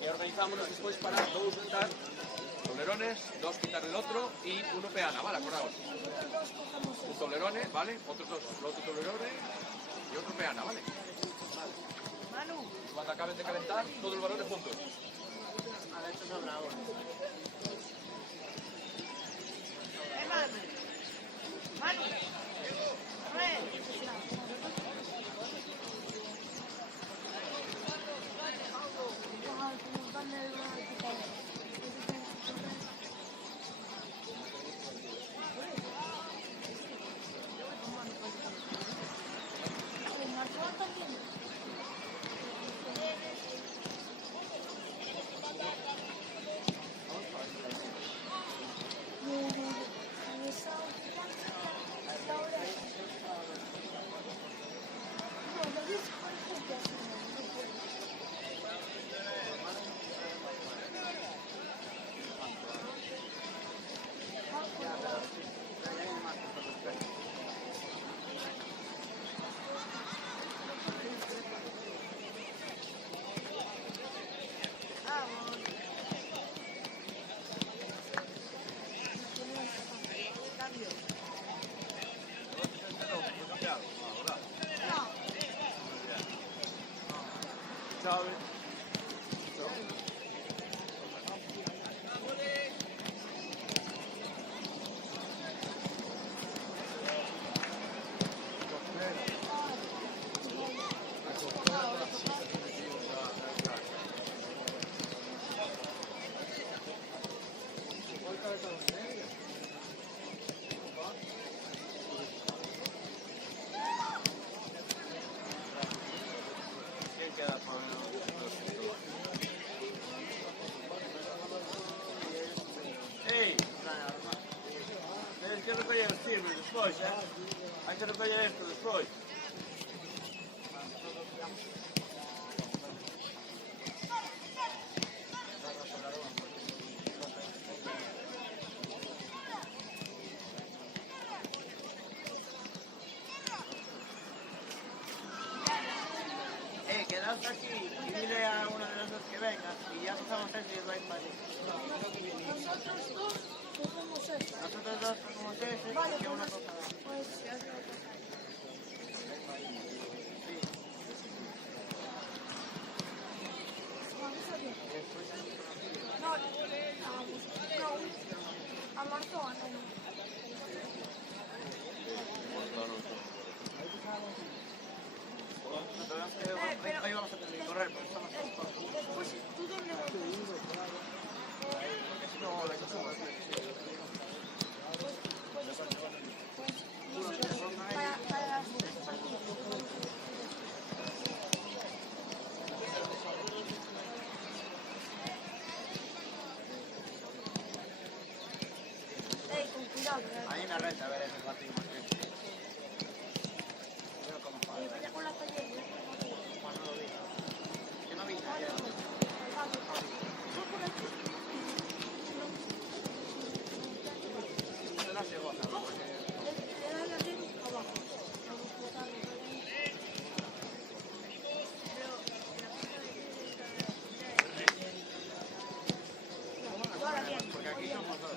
Y organizámonos después para dos quitar tablerones, dos quitar el otro y uno peana, ¿vale? Acordaos. Un tablerone, ¿vale? Otros dos, el otro tablerone y otro peana, ¿vale? Cuando acaben de calentar, todos los balones juntos. A ver, esto sobra ahora. Manu. Ehi! Devi raccogliere il film después, Hay que recoger esto después. Quedaos aquí y dile a uno de los dos que venga y ya empezamos a ir vais para allí. Nosotros dos cogemos ese. Nosotros dos cogemos ese Vale, y una pues, cosa. pues ya se lo toca. Vamos a ver. No, a Marzo, no. Ahí vamos a tener que correr porque estamos todos. Después, ¿tú dónde vas? Porque si no, la cosa va a ser. Para las 3 partidas. Con cuidado. Ahí en la red, a ver ese partido más bien. Veo cómo pasa. Vaya con la taller. Cuando lo diga. Yo no vi nada. Eso no se goza, ¿no? Porque... Le das la tele abajo. Ahora bien. Porque aquí somos dos.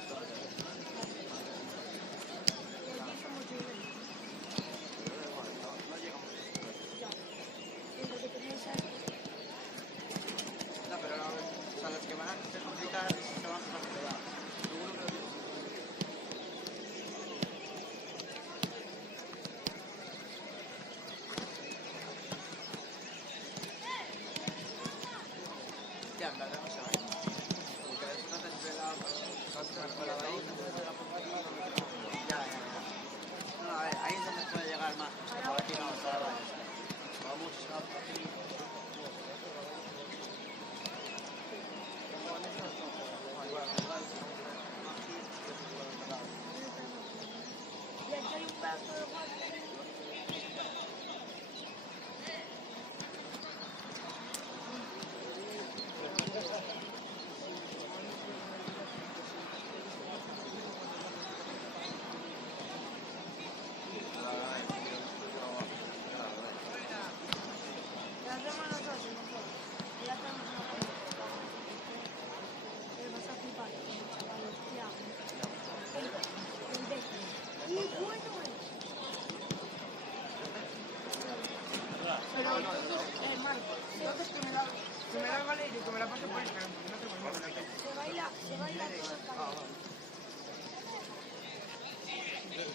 No llegamos.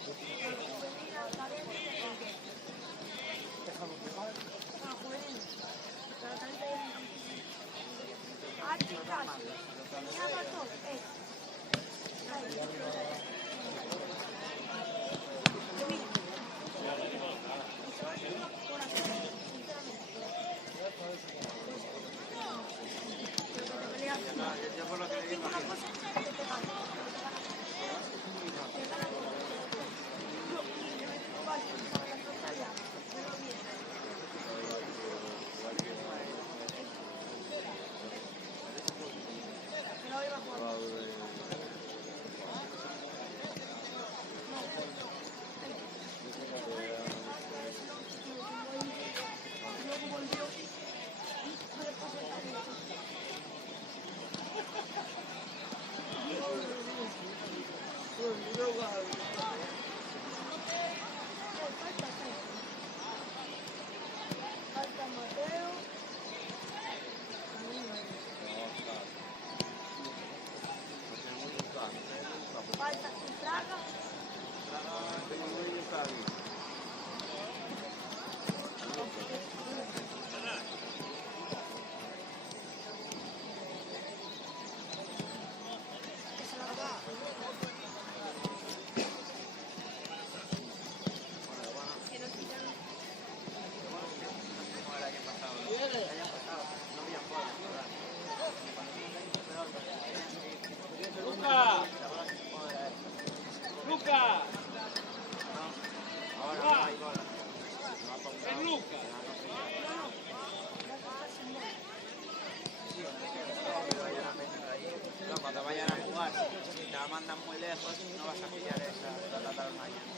Yo por lo que le digo, cuando vayan a jugar, si te la mandan muy lejos, no vas a pillar esa la mañana.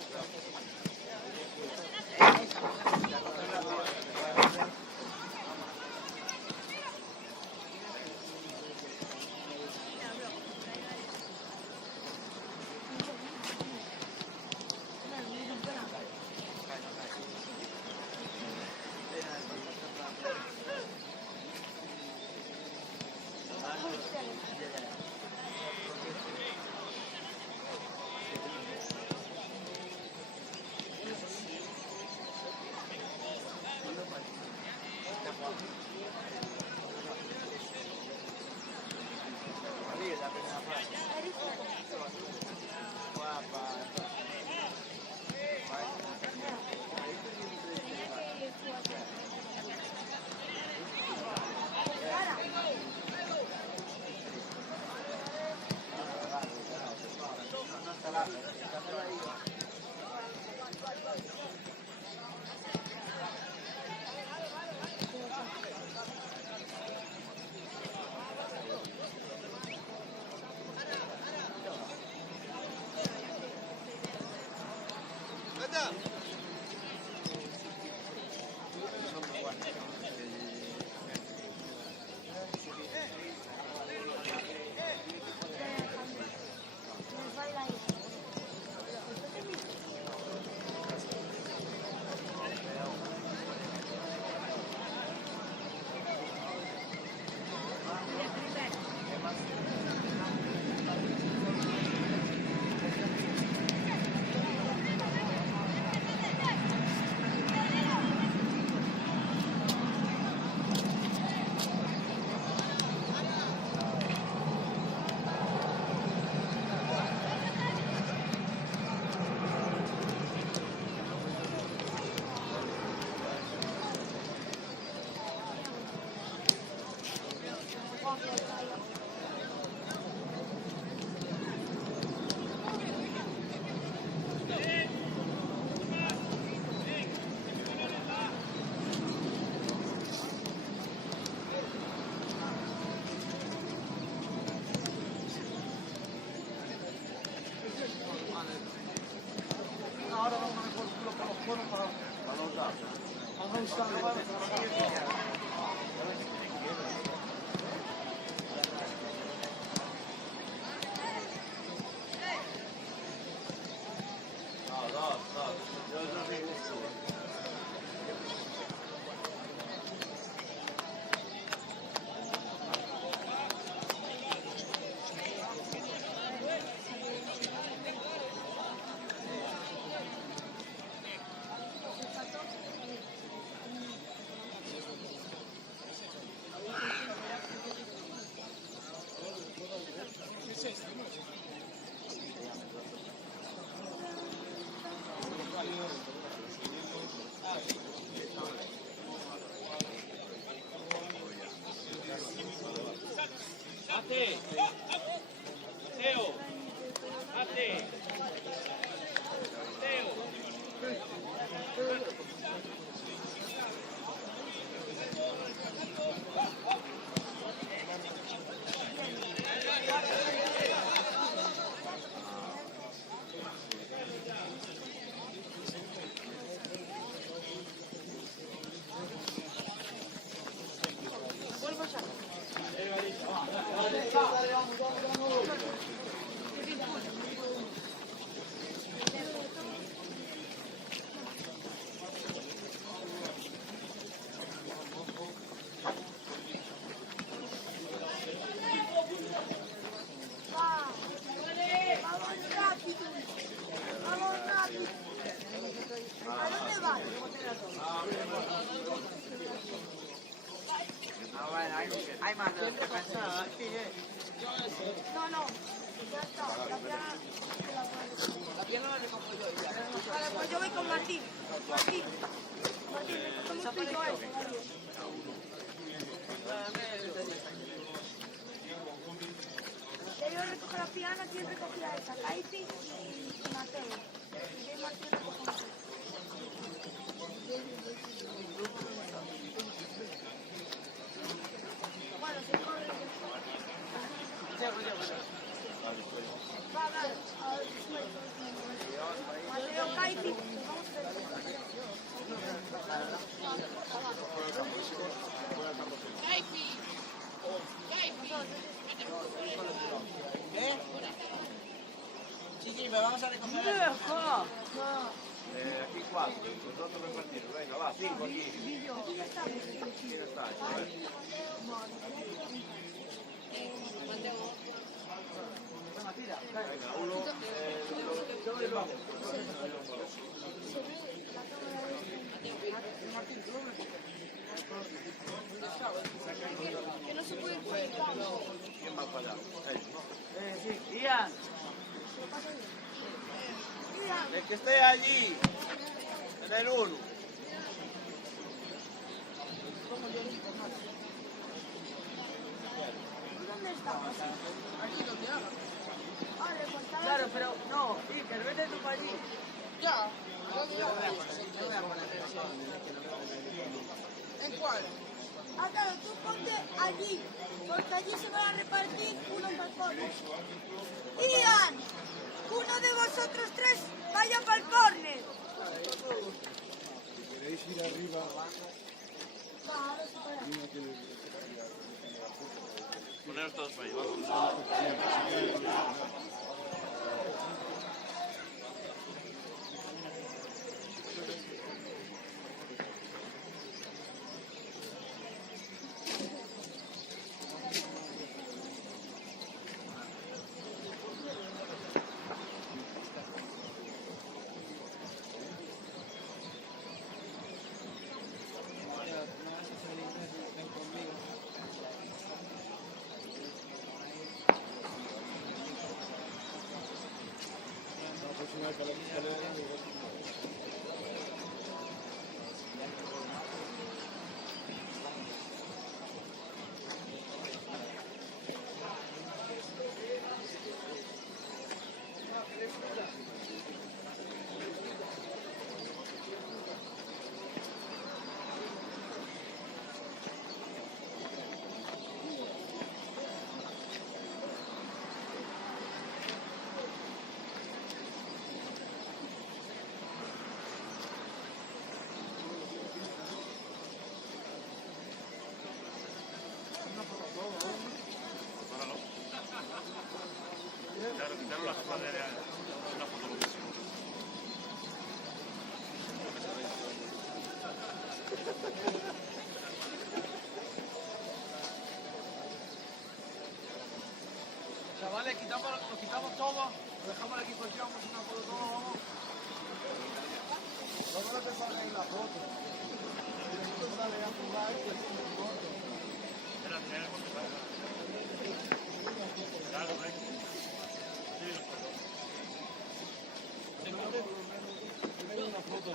Hay más de los que pensaba, sí, No, no. Ya está. La piel no la recojo yo ya. Vale, pues yo voy con Martín. Martín, recogemos tú y yo eso, vale. Ya yo recojo la piana, ¿quién recogía esa? Caipi y Mateo. Y yo y Martín recogemos. Bueno, se corre. Va, dale. Mateo, Caipi. Sí, sí, me vamos a recoger. ¡Vieja! Aquí 4, nosotros repartidos. Venga, va, 5 aquí. ¿Quién está? A ver. Venga, uno. Que no se puede conectar. ¿Quién va para allá? Sí, Ian, Mira, el que esté allí, en el 1. ¿dónde estamos? Aquí donde haga. Vale, pues está Claro, pero no, Iker, vete tú para allí. Ya. ¿En cuál? Ah, claro, tú ponte allí, porque allí se van a repartir unos balcones. Ian, uno de vosotros tres vaya para el córner. Si queréis ir arriba, Claro, se puede. Poneros todos para allá. Chavales, nos quitamos todo, lo dejamos la equipación, hacemos una foto todo, vamos. no te pasen la foto. Esto sale a jugar y es una foto. Una foto,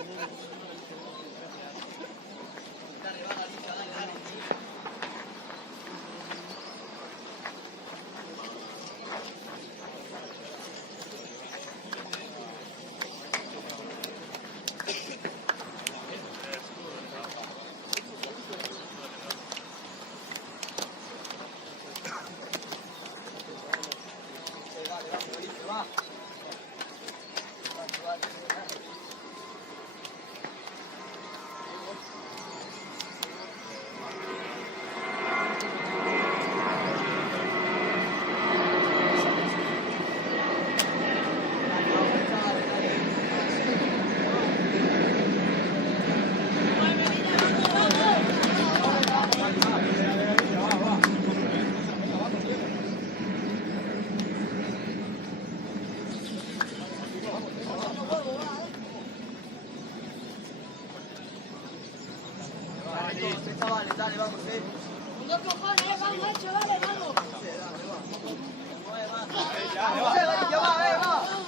Ya va.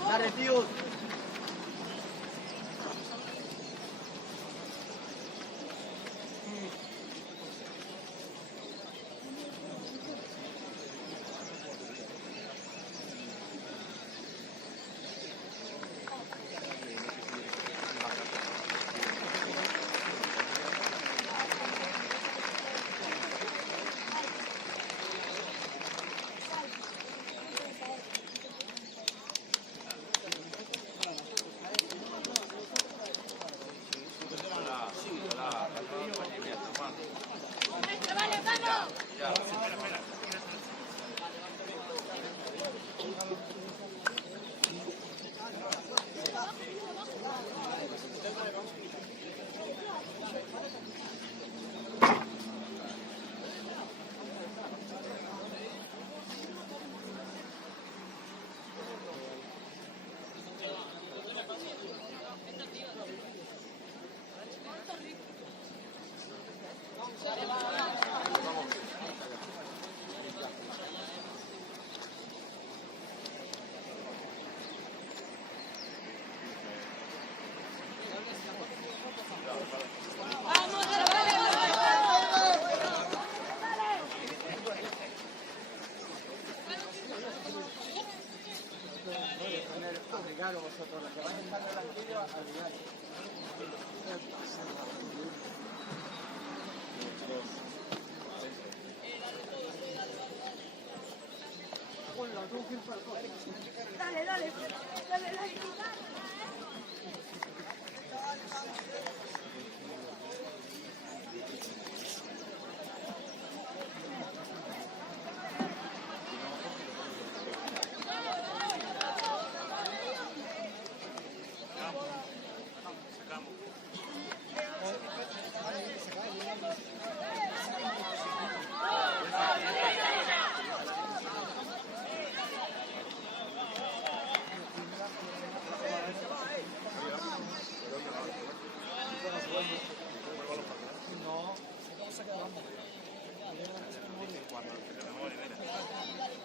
Dale, tío. Vale, vamos. Abrigaros vosotros, los que vais a estar en el banquillo, abrigaros. Dale.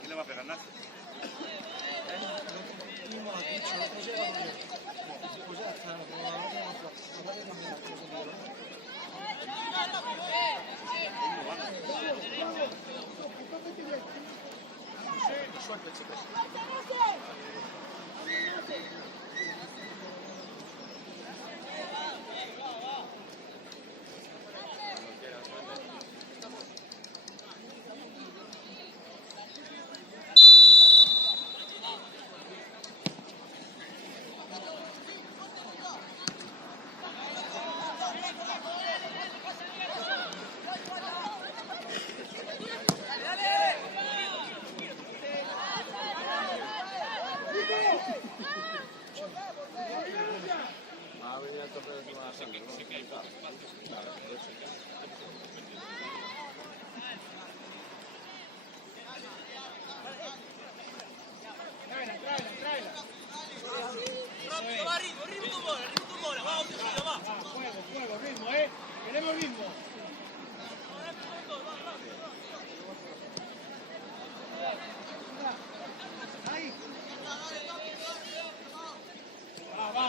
¿Quién le va a pegar nada? Fuego, ritmo, queremos ritmo. Ahí. Va,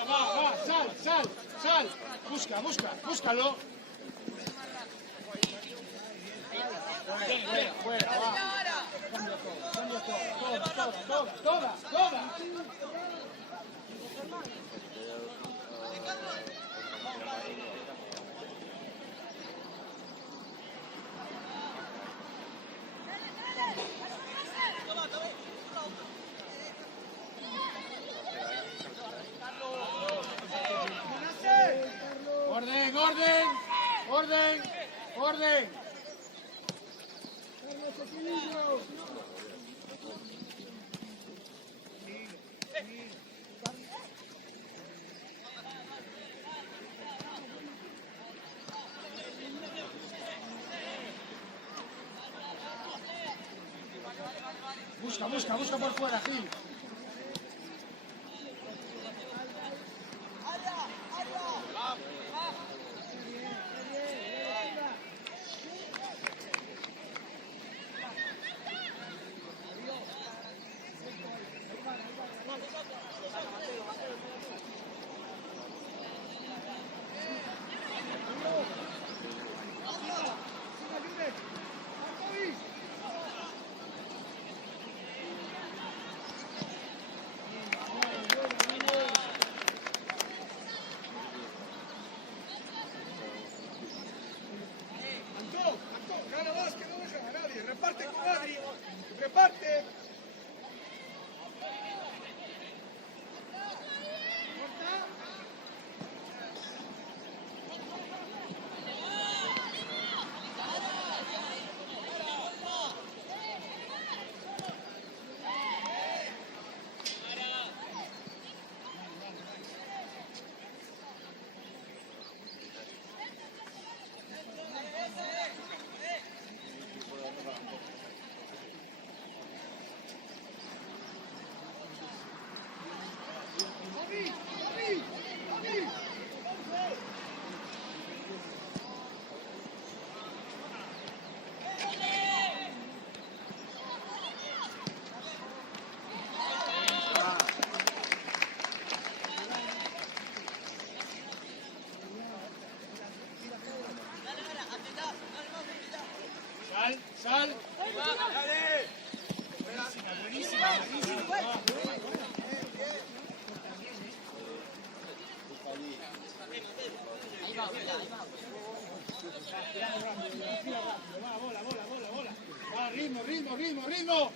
sal. Búscalo. Fuera, va. Toda. Orden. Busca por fuera, Gil. Va, ritmo, ritmo, ritmo, ritmo.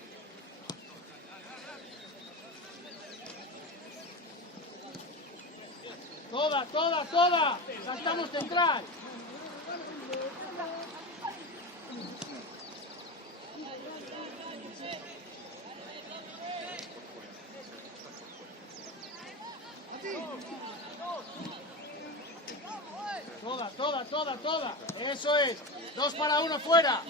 Toda, toda, toda. Saltamos central. Toda, toda, toda, toda. Eso es. 2 para 1 fuera.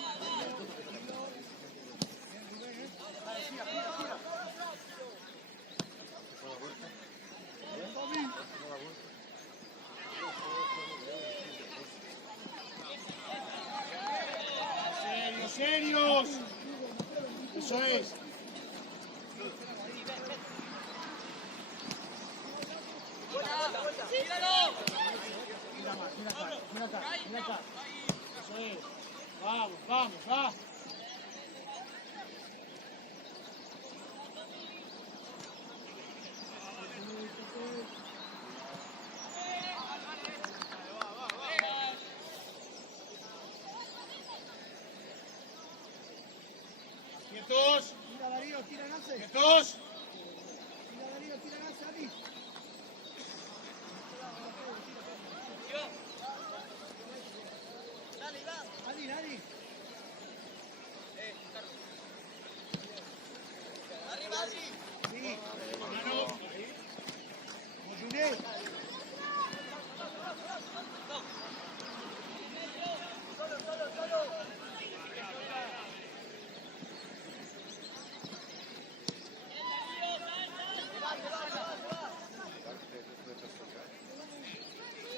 Serios, serios. Eso es. Mira más, mira acá, mira acá, mira acá. Eso es. Vamos, vamos, va. Quietos. Tira Darío, tira Nase. Quietos. Tira Darío, tira Nase, Adi. Adi, Adi. Arriba, Adi. Sí. Mano. Mojuné.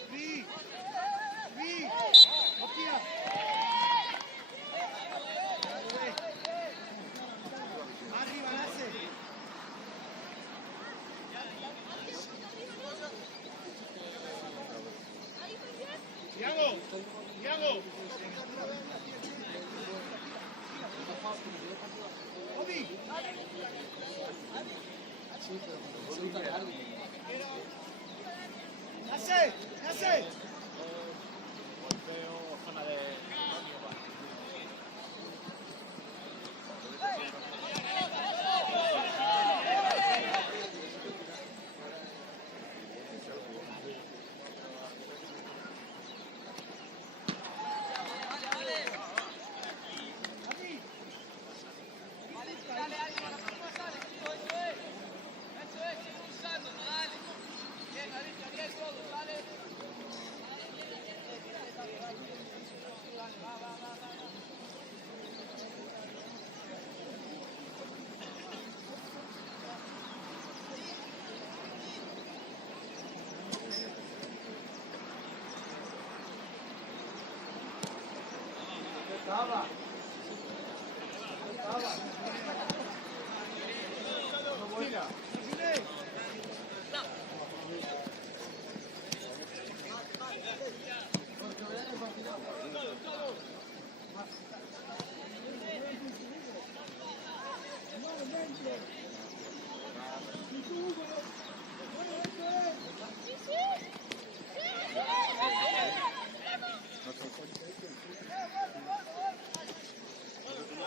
Sí. Sí. Hostia. Arriba, Nase. Thiago. Thiago. Obi. Nase. Nase.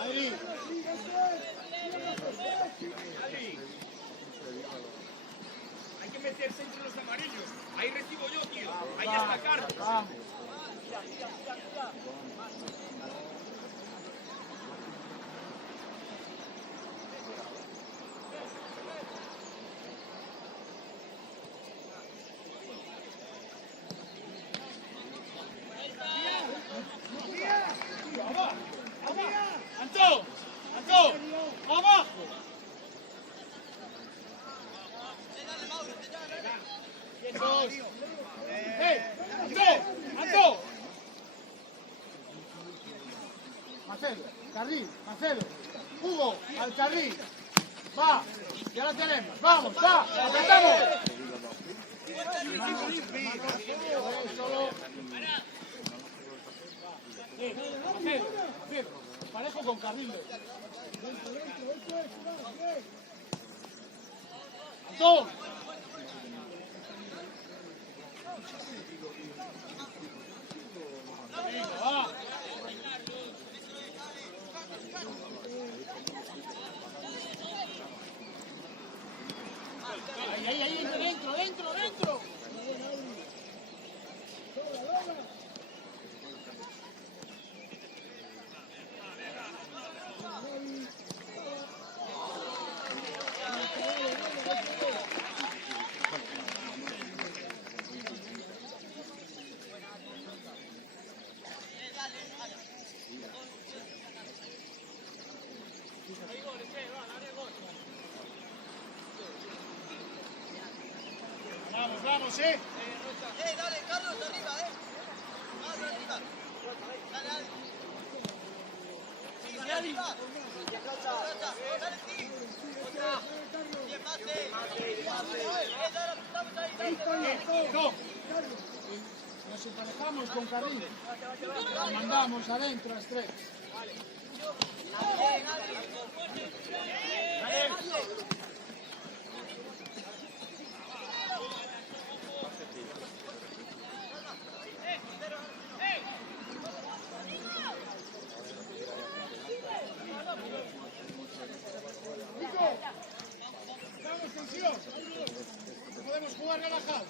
Ahí. Hay que meterse entre los amarillos. Ahí recibo yo, tío. Ahí está Carlos. Vamos. ¡Anto! ¡Anto! ¡Abajo! ¡Quietos! ¡Anto! ¡Anto! Marcelo, carril, Marcelo. Hugo, al carril. Va, ya lo tenemos. Vamos, va, apretamos. Solo. Marcelo, parejo con Carrillo. pelotón. Venga, va. Ahí, dentro. Vamos, Dale, Carlos, arriba, Más arriba. Dale. Sí, arriba. Dale, sí. Bien, más. No. Nos emparejamos con Carril. La mandamos adentro a Stretch. Damos tensión. Podemos jugar relajado.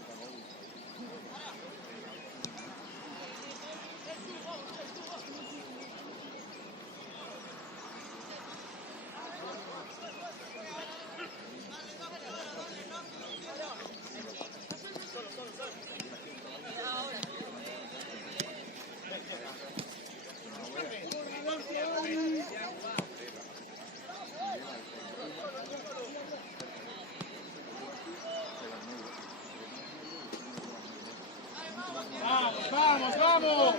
¡Vamos!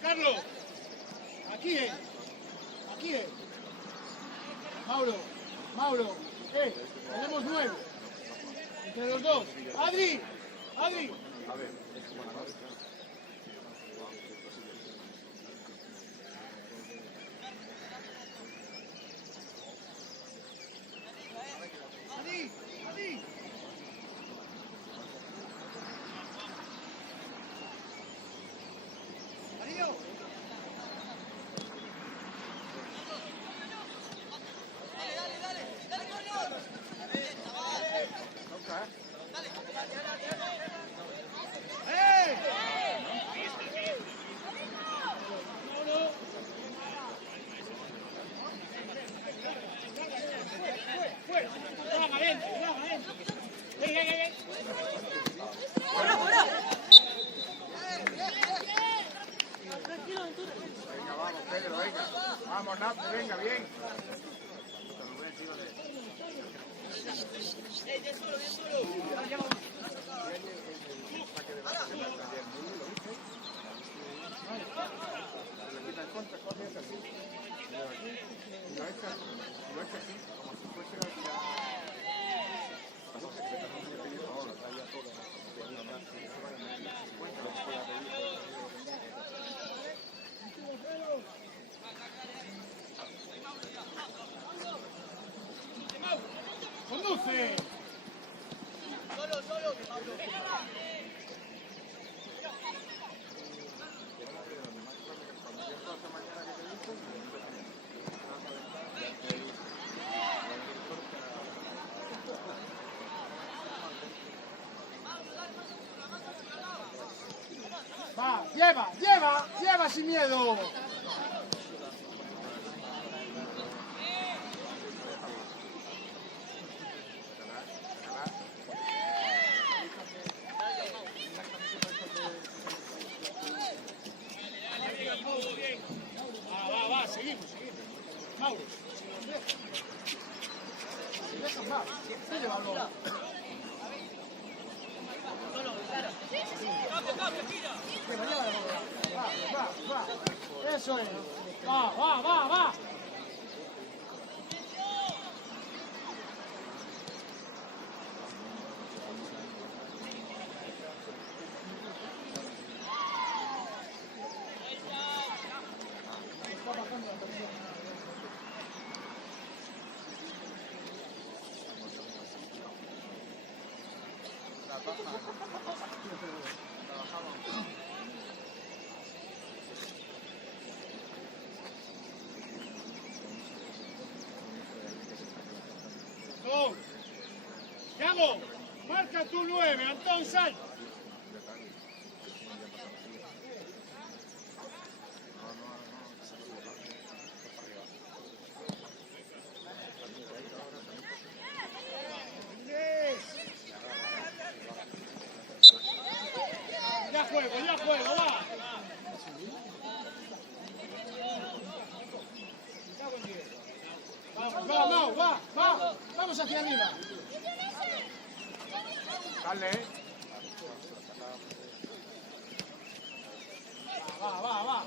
Carlos, aquí es. Mauro, tenemos 9. Entre los dos. Adri. Vamos, Nat, venga, bien. ¡Conduce! Solo, Pablo. Va, lleva sin miedo. Va, seguimos. Mauro, si nos dejan. Si dejan, va. Siempre llevarlo. Va. Eso es. Va. Yago, marca tu 9, Antón Sánchez. Ya juego, va. Vamos hacia arriba. Dale. Va.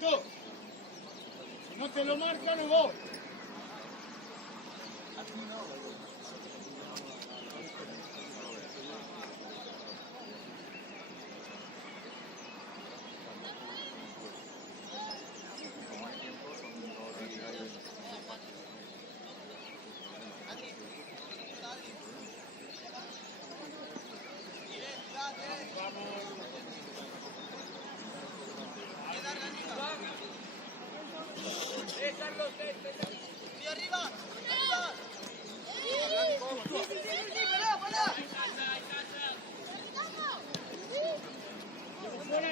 Tú. Si no te lo marco, no voy.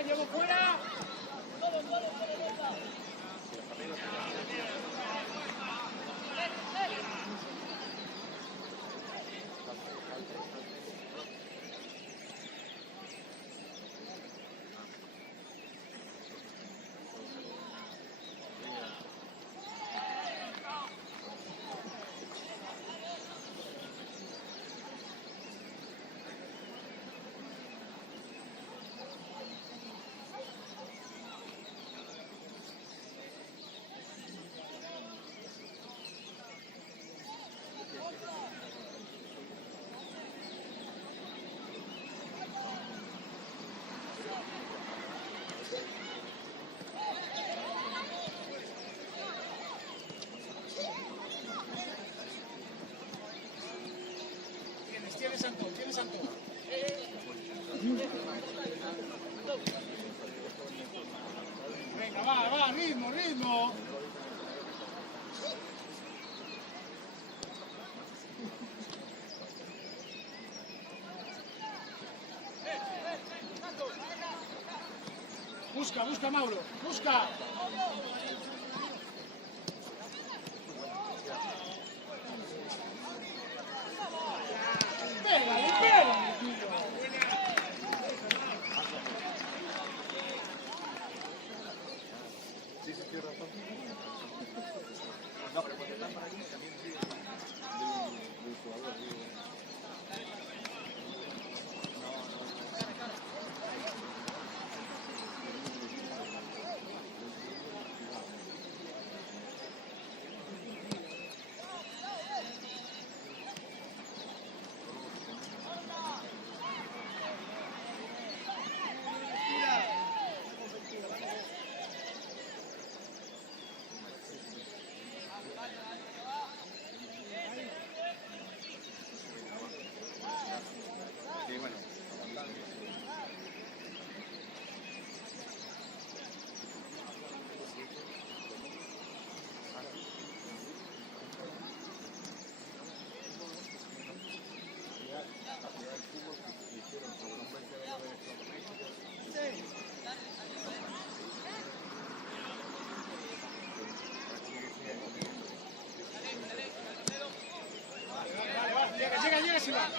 Llevo fuera. Tienes Antón. Venga, va, ritmo. Busca, Mauro, busca. Pégale, tío. No, pero cuando están para aquí también del jugador.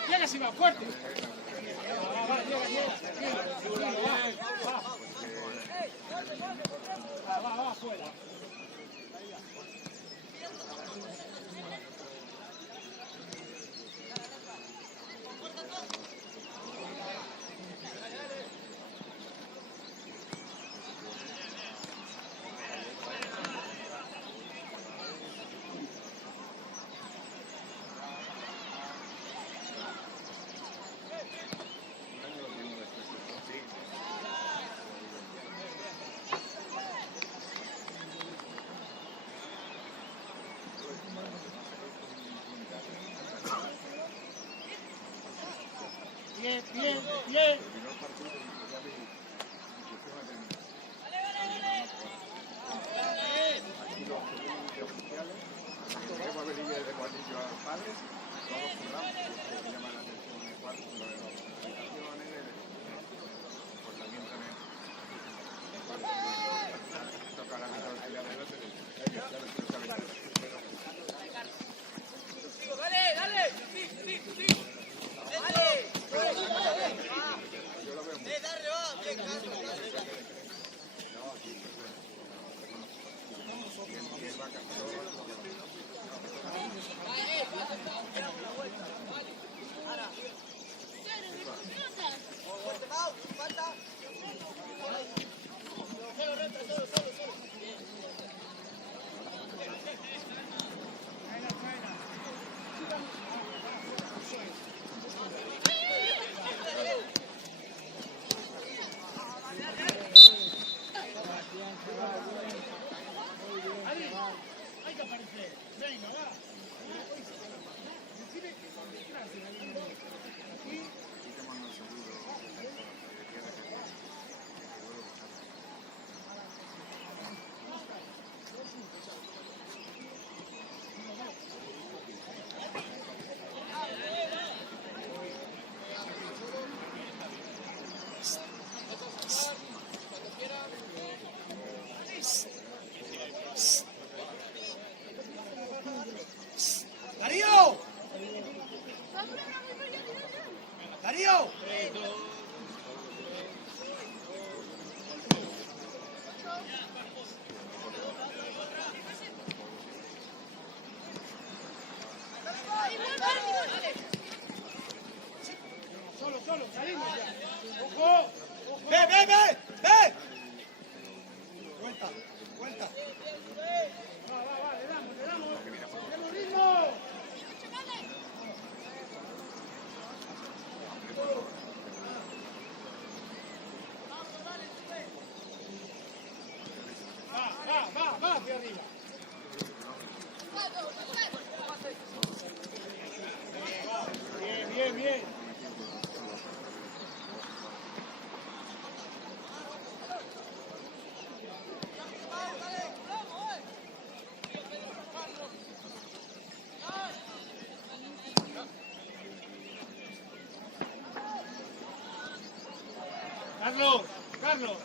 Llega, si va, fuerte. Llega. ¡Darío! ¡Darío! Solo, salimos ya. ¡Ojo! ¡Ve, ve, ve! ¡Ve! Vuelta, vuelta. Va, le damos. ¡Hacemos ritmo! Va, hacia arriba. Bien. Carlos.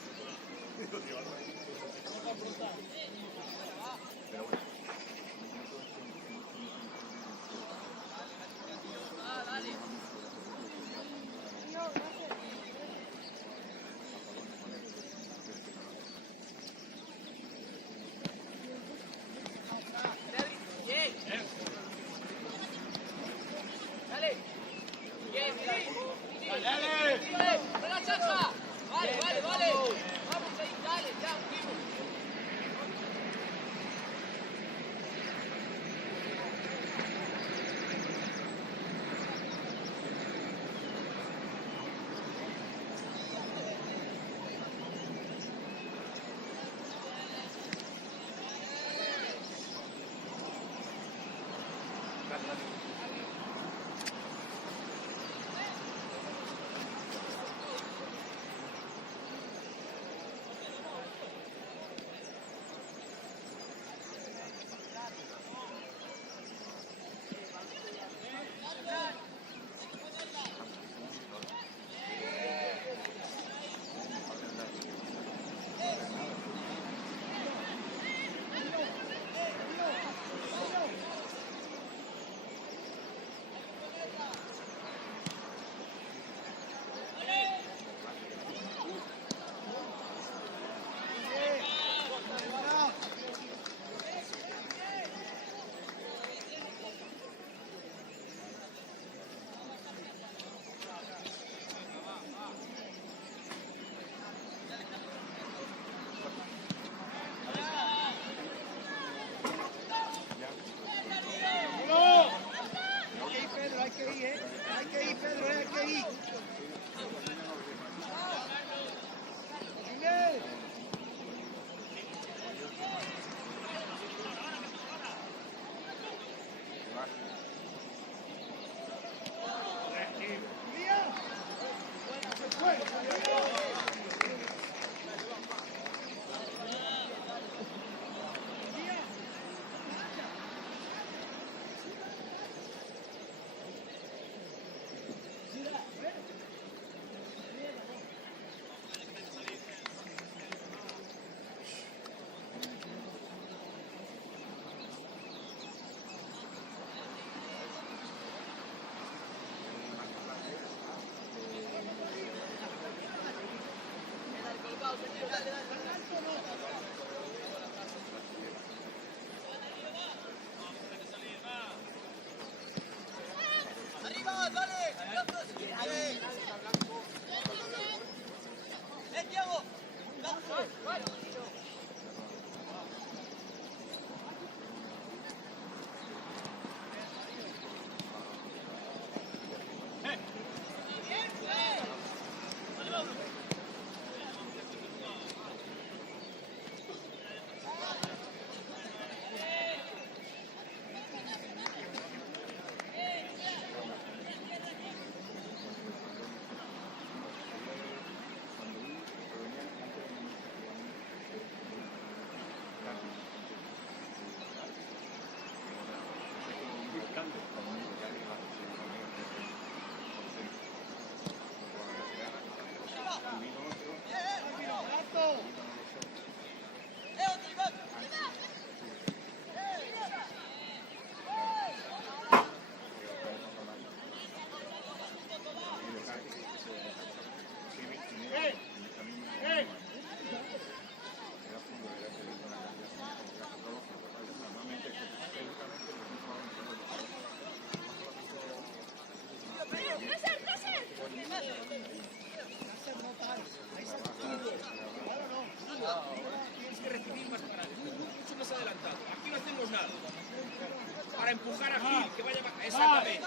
para empujar a Gil, que vaya más. Exactamente.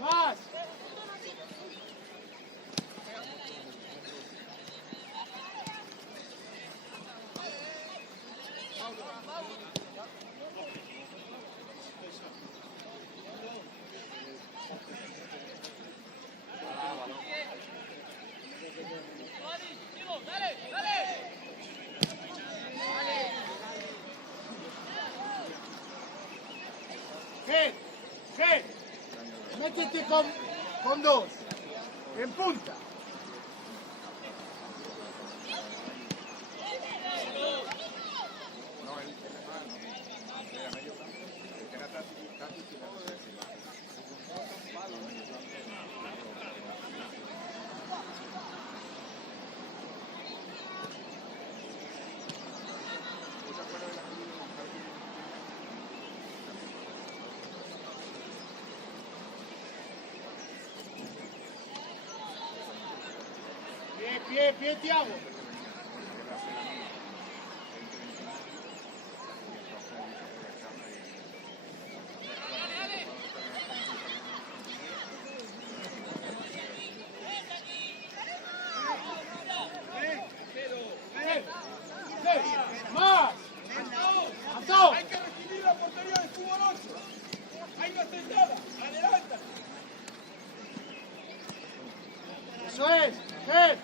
Más. Gel, métete con dos, en punta. Pie, Tiago. Más. ¡Ató! Hay que recibir la portería del fútbol 8. Ahí no está entrada. Adelanta. Eso es. Gel.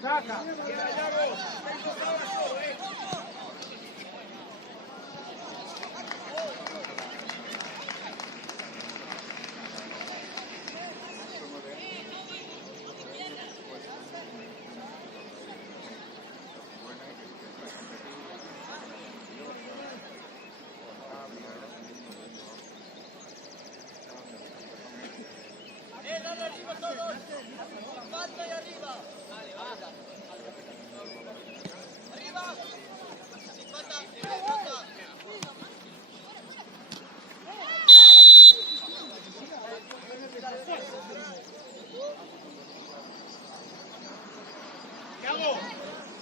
Saca.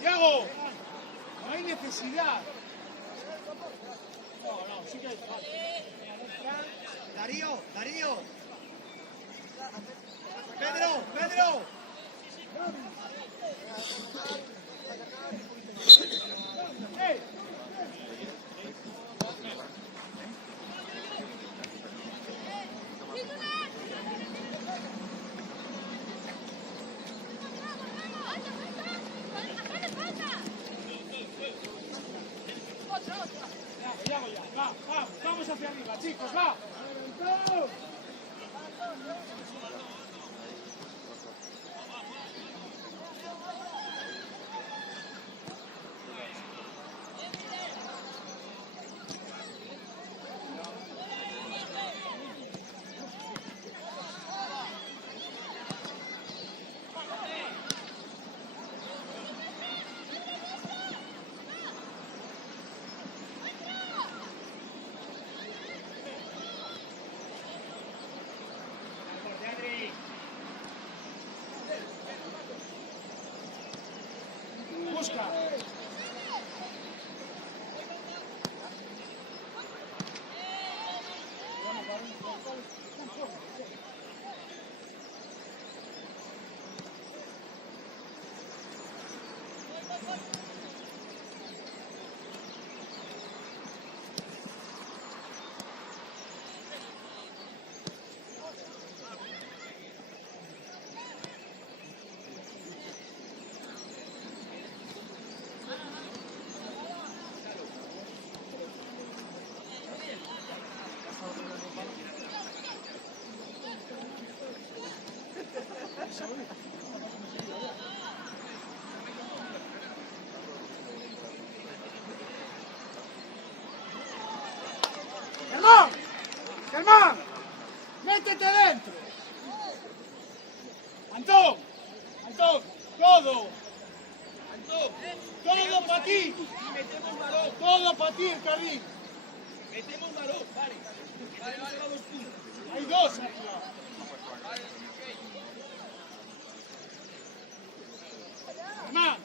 Tiago, no hay necesidad. No, sí que hay falta. Darío. Pedro. Vamos hacia arriba, chicos, va. Busca. ti. Todo para ti el carril. Metemos balón, vale. Metemos a 2 puntos. Hay dos arriba. Germán.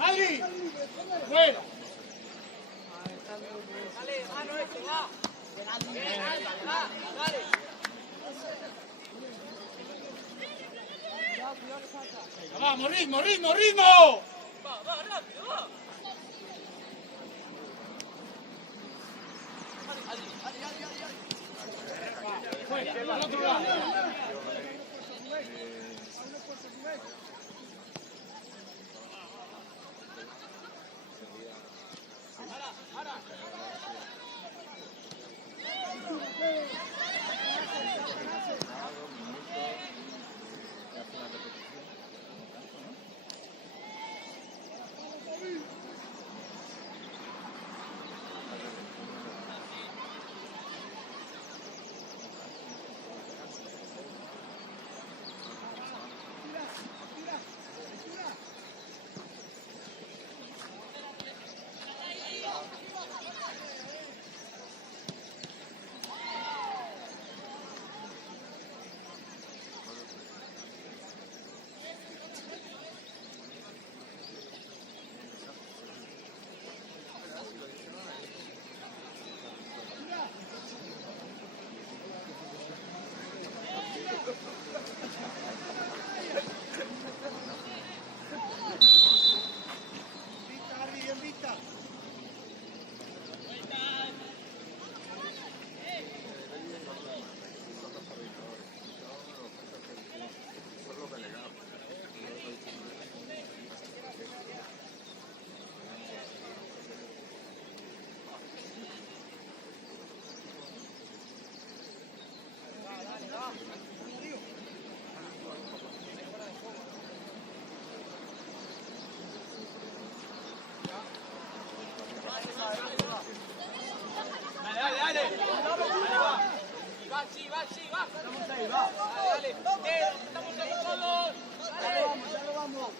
Adri. Fuera. Dale, mano, esto va. Dale. Vamos, ritmo, ritmo, ritmo. Va, rápido, va. Fuera, al otro lado. Dale. Va, sí, va. Estamos ahí, va. Dale. Estamos ahí todos. Dale. Ya lo vamos.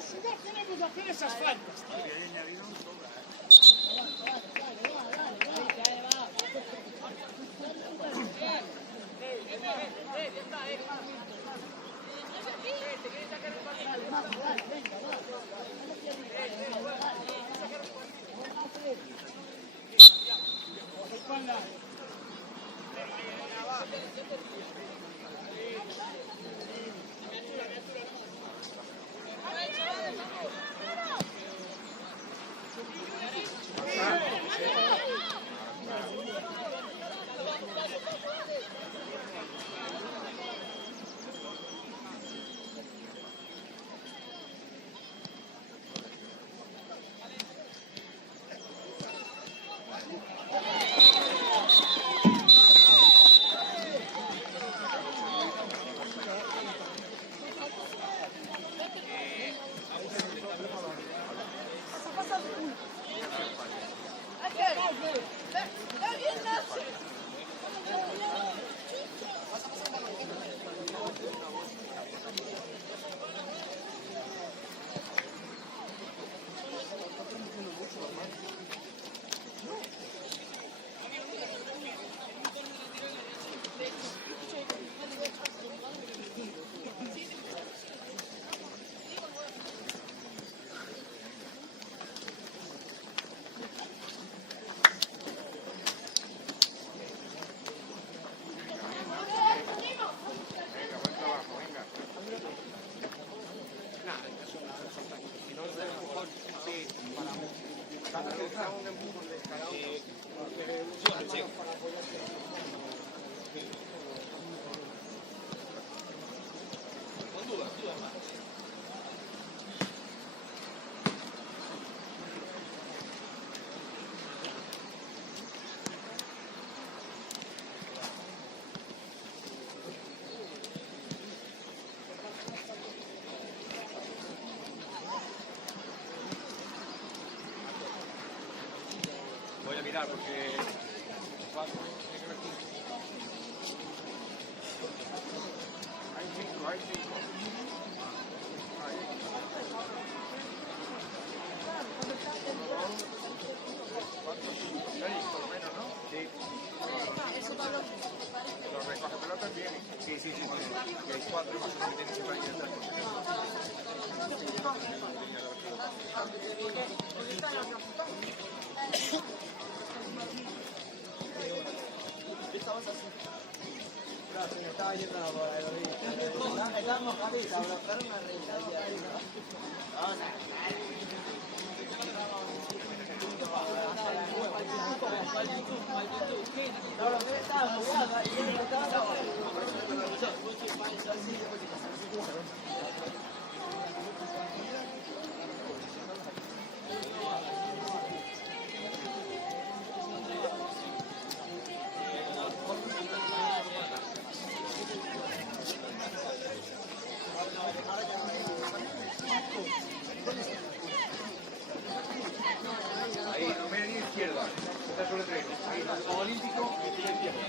Si no tenemos que hacer esas faltas, tío. mirar, porque 4, tiene que haber 5. Hay 5, hay 5. Seis, por lo menos, ¿no? Sí. Los recoge pelotas bien. Sí, sí, sí. Que hay 4 más o menos que tienen que intentar. Estaba yendo a la bola, estaba mojadita, pero una risa. No, lo que estaba jugando y él estaba. Ahí, no media izquierda. Está sobre 3. Ahí, el olímpico, y la izquierda.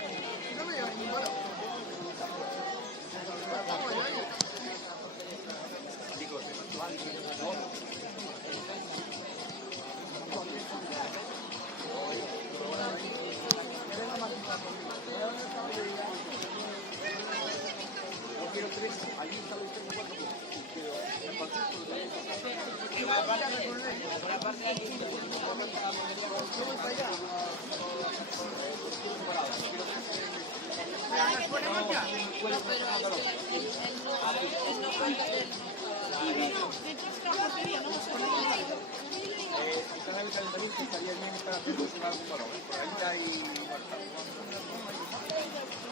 Chicos, no quiero 3, ahí está los 3 o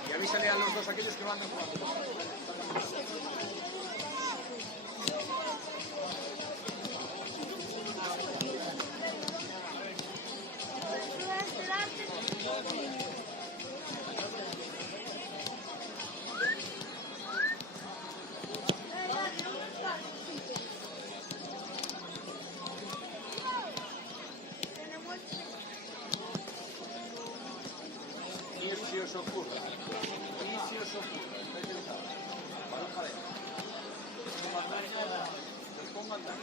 y avísale a los dos aquellos que van a jugar. Ni si os ocurra. Balón para adentro. Los pongo a andar.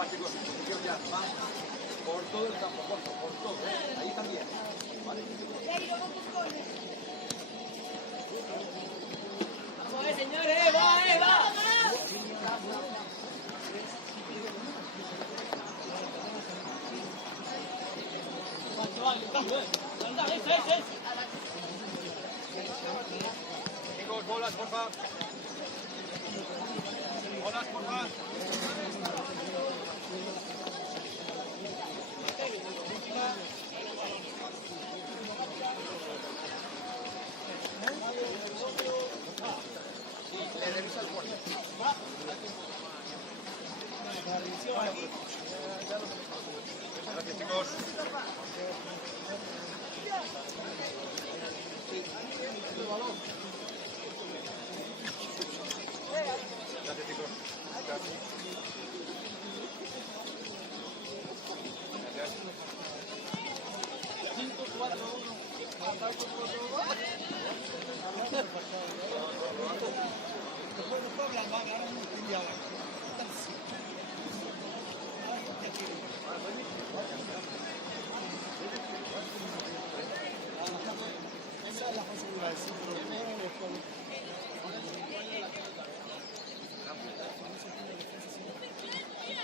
Va, chicos, posición ya. Va. Por todo el campo, por todo. Ahí también. Vale. Vamos, señores, va. Chicos, bolas, porfa. Bolas, porfa. Le revisa el cuerpo. Gracias, chicos. Gracias, chicos. Gracias.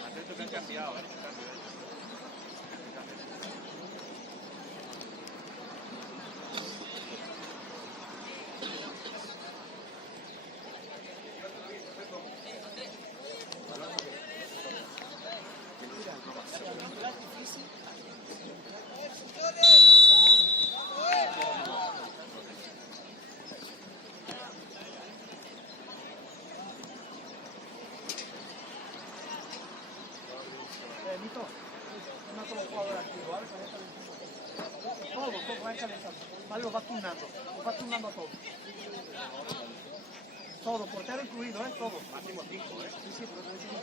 Atento que han cambiado, Mito, una como jugador activo, ¿vale? Todo, va encabezando. Vale, lo vas turnando a todos. Todo, portero incluido, todo. Máximo 5, Sí, pero te decimos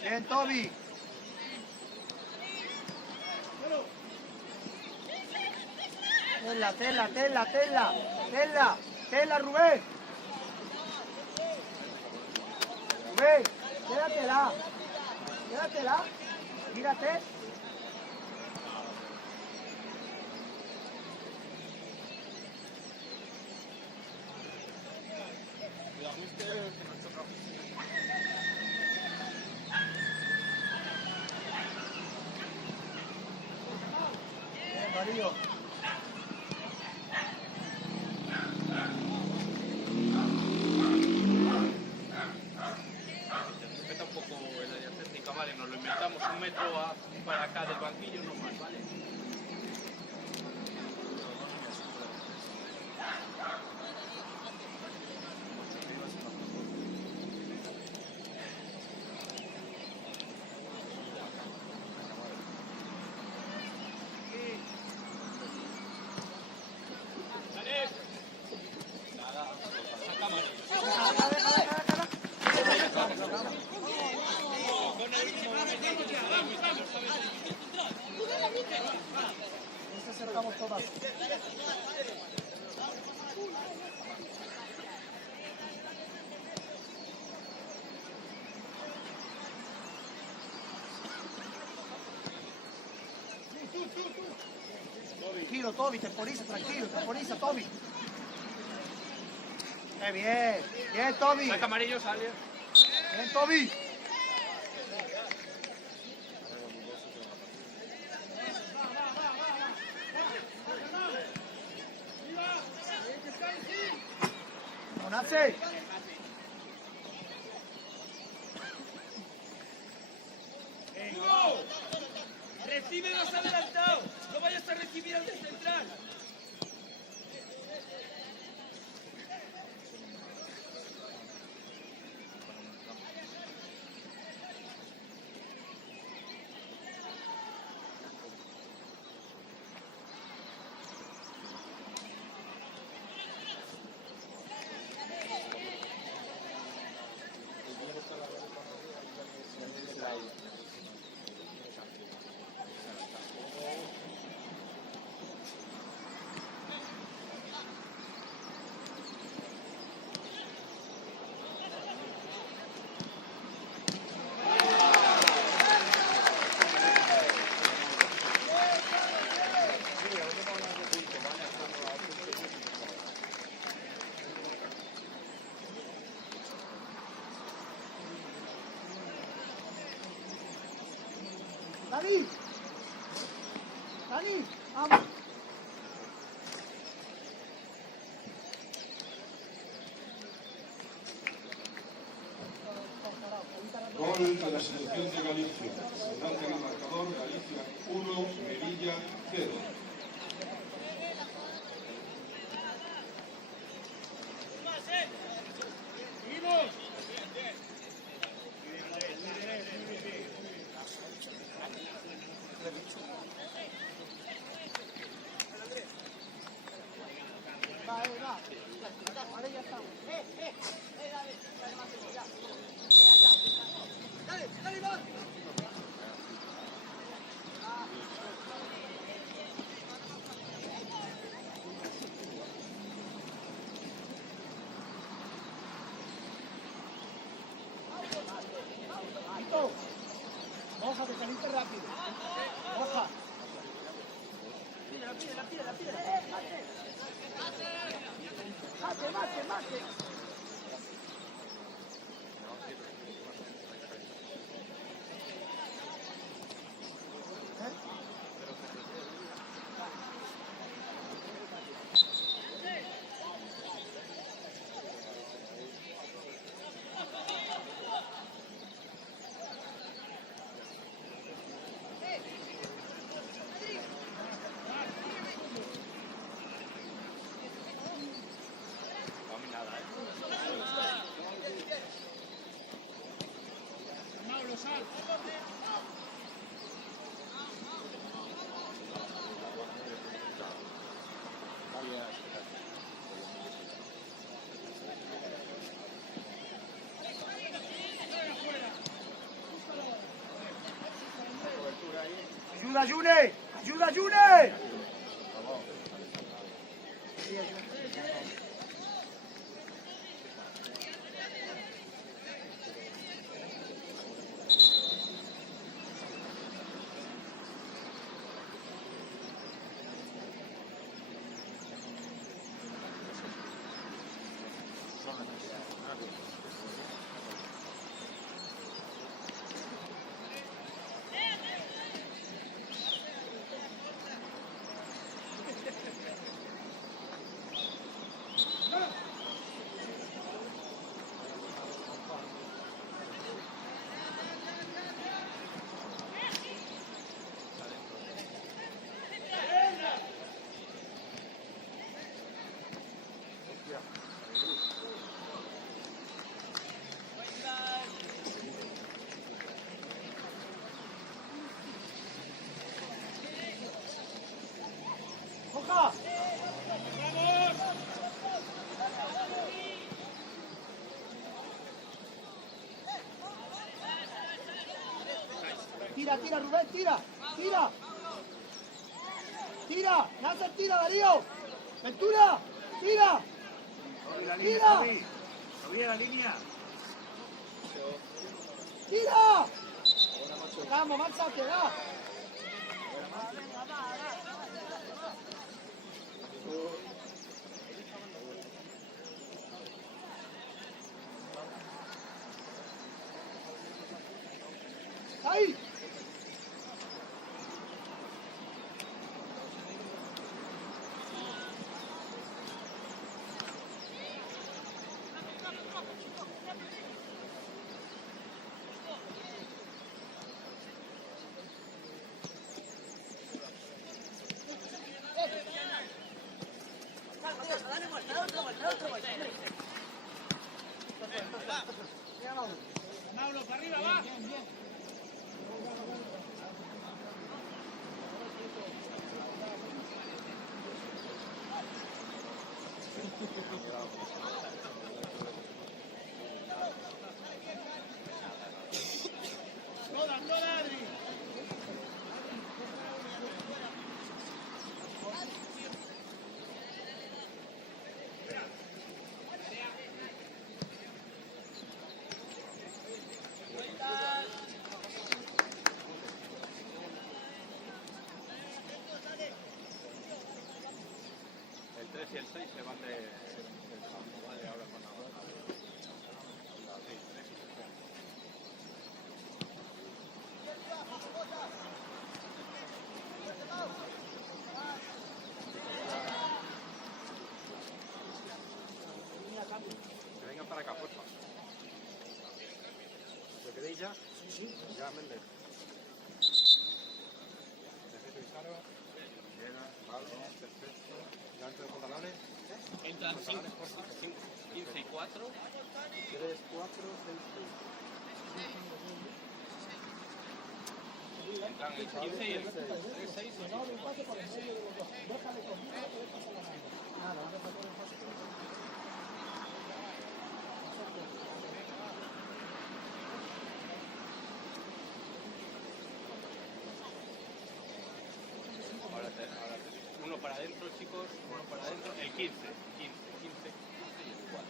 Bien, Toby. Tela, Rubén. Rubén, quédatela. Mírate. Bien, Mario. Respeta un poco el área técnica, vale, nos lo inventamos 1 metro para acá del banquillo, no más, vale. Nos acercamos todas. Tranquilo, Toby, temporiza, Toby. Bien, Toby. Saca amarillo, sale. Bien, Toby. Monace. Recibe los adelantados. No vayas a recibir al de central. Dani. Dani, vamos. Gol de la selección de Galicia. Delante del marcador, Galicia 1, Melilla 0. Moja, que saliste rápido. Moja. Mate. ¡Ayuda, June! ¡Ayuda, June! ¡Moja! Tira, Rubén, tira. Tira, Nasser, tira, Darío. Ventura, tira. Tira. Oye, la línea. Tira. Vamos, marcha, que da. ¡Ahí! Mauro, para arriba, va. Toda, Adri. El 3 y el 6 se van del campo, ¿vale? Ahora con la bola. Sí, 3 y 6. Que vengan para acá, por favor. ¿Lo queréis ya? Sí. Ya, Méndez. Llega, vale, perfecto. ¿Ya antes de pantalones? Entran 15 y 4. 3, 4, 6, 6. Entran el 15 y el 6. Ahora uno para adentro, chicos, uno para adentro, el 15 y el 4.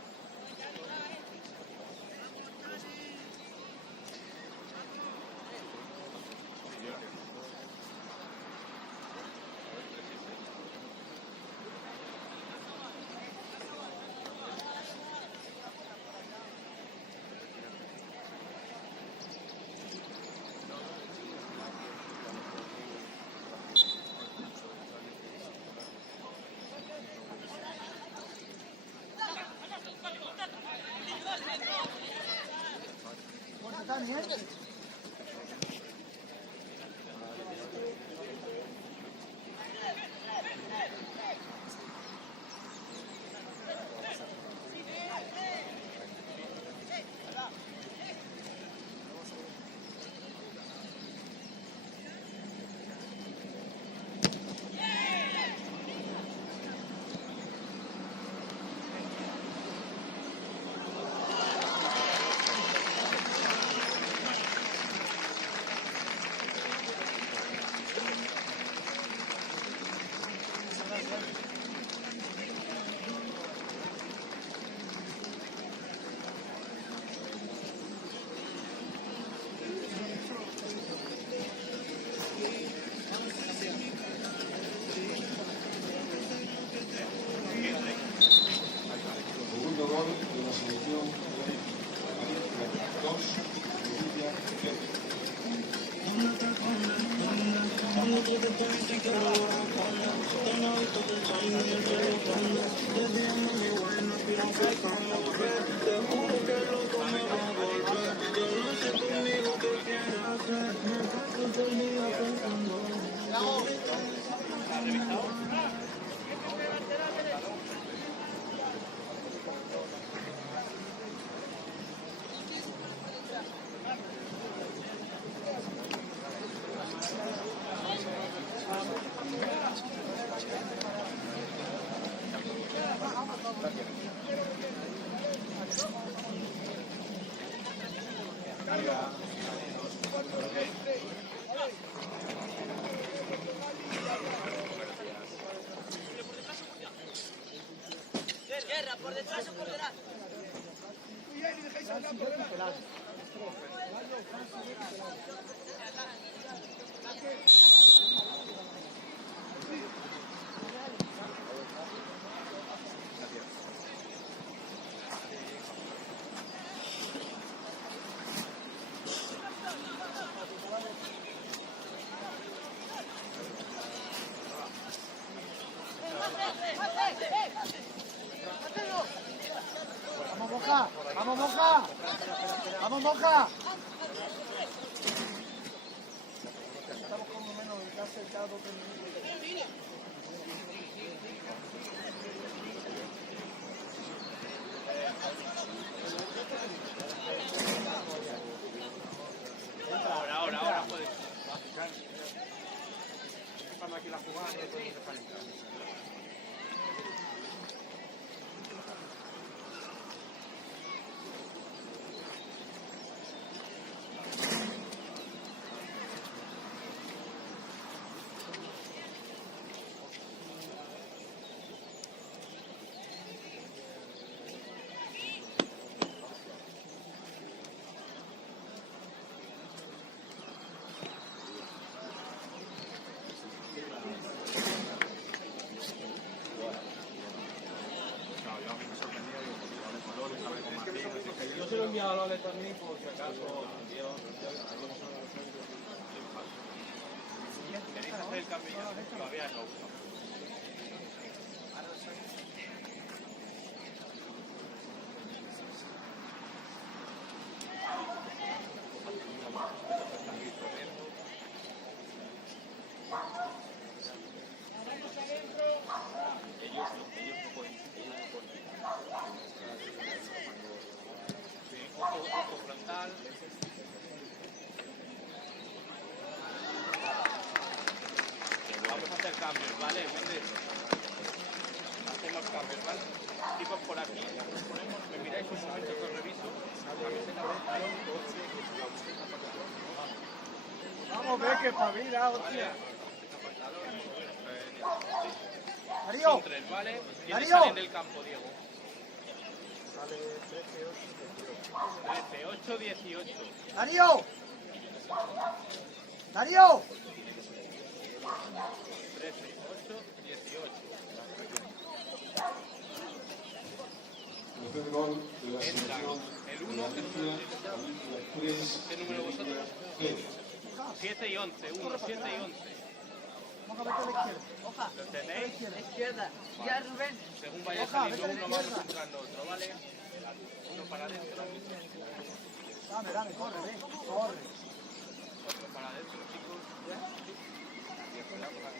Segundo gol de la selección de Galicia, 2, Sevilla, 0. Guerra, por detrás o por delante. ¡Vamos, Moja! ¡Vamos, Moja! ¡Vamos, Moja! Estamos con uno menos de casi cada 2 minutos. Ahora puedes. Cuando aquí la jugada no podemos dejar entrar. Yo se lo he enviado a Lole también, por si acaso. ¿Queréis hacer el cambio ya? Todavía no. Ojo frontal. Vamos a hacer cambios, ¿vale? Hacemos cambios, ¿vale? Chicos, por aquí nos ponemos, me miráis un momento que os reviso. Camiseta Vamos, ve que espabila, hostia. Darío. Son 3, ¿vale? ¿Quiénes Darío. salen del campo, Diego? Sale 13, 8, 18. Darío. Darío. 13, 8, 18. Tercer gol de la selección El de 1, Galicia, 3, ¿qué número vosotros? 0. 7 y 11, 1, 7 y 11. Vamos a meter a la izquierda. Hoja. ¿Lo tenéis? Izquierda. Ya, Rubén. Según vaya Oja, saliendo vete a la uno, vamos izquierda. entrando otro, ¿vale? Uno para adentro, Dame, corre, ve. Corre. otro para adentro, chicos.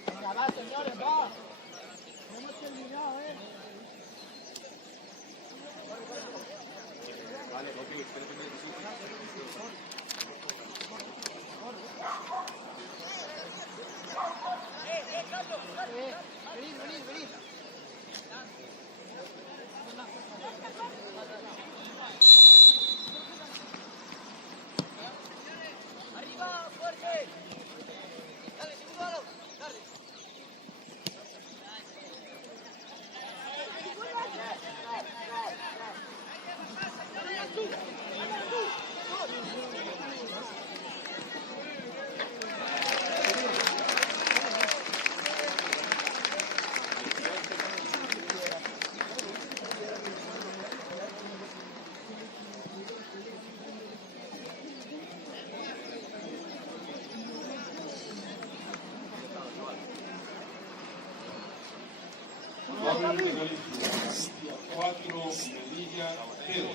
Venga, va, señores, va. No hemos terminado, Venid. ¡Arriba, fuerte! ¡Dale, segundo! ¡Dale! Gol de Galicia, 4, Melilla, 0.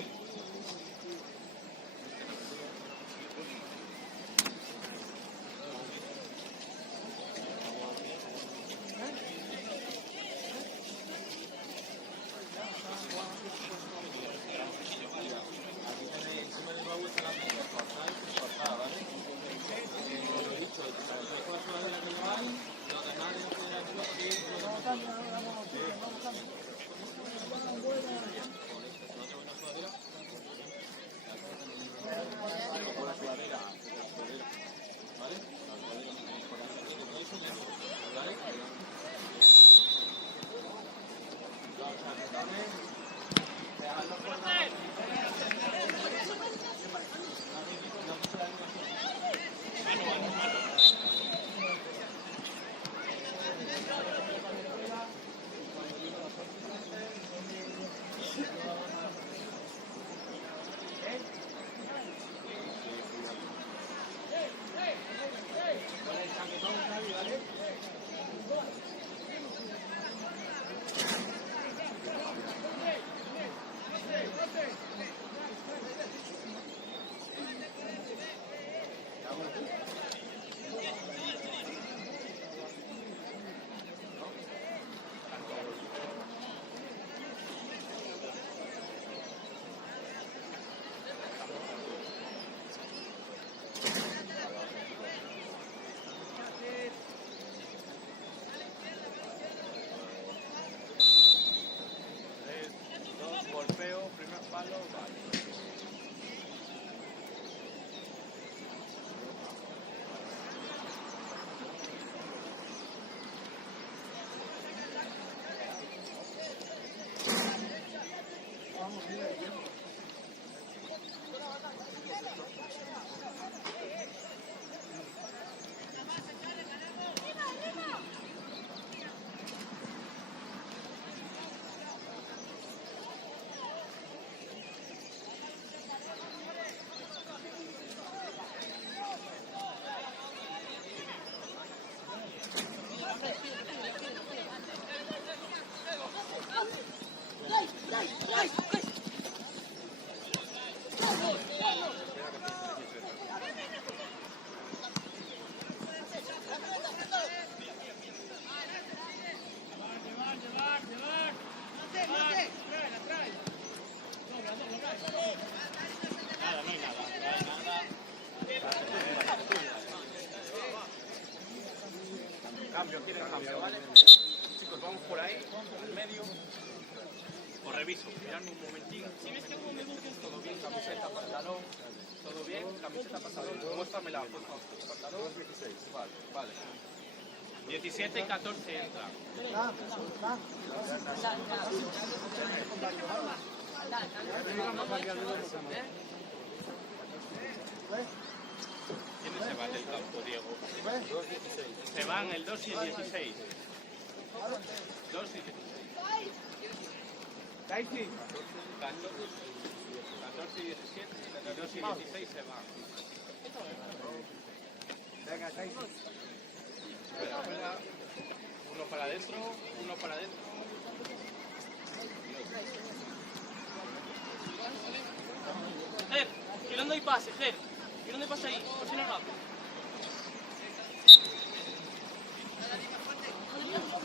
Nada, no hay nada. Cambio, ¿quieren cambio, vale? Chicos, vamos por ahí, al medio. Os reviso, miradme un momentín. Si ves que Todo bien, camiseta, pantalón. Todo bien, camiseta, pantalón. Muéstramela, por favor. Pantalón 16. Vale, vale. 17 y 14 entra. ¿Quiénes se van del campo, Diego? Se van el 2 y el 16. 2 y 16. 14 y 17, y 2 y 16 se van. Espera, espera. Uno para adentro, uno para adentro. Ger, que no hay pase, Ger. Que no hay pase ahí, por si no rápido. Cuidado.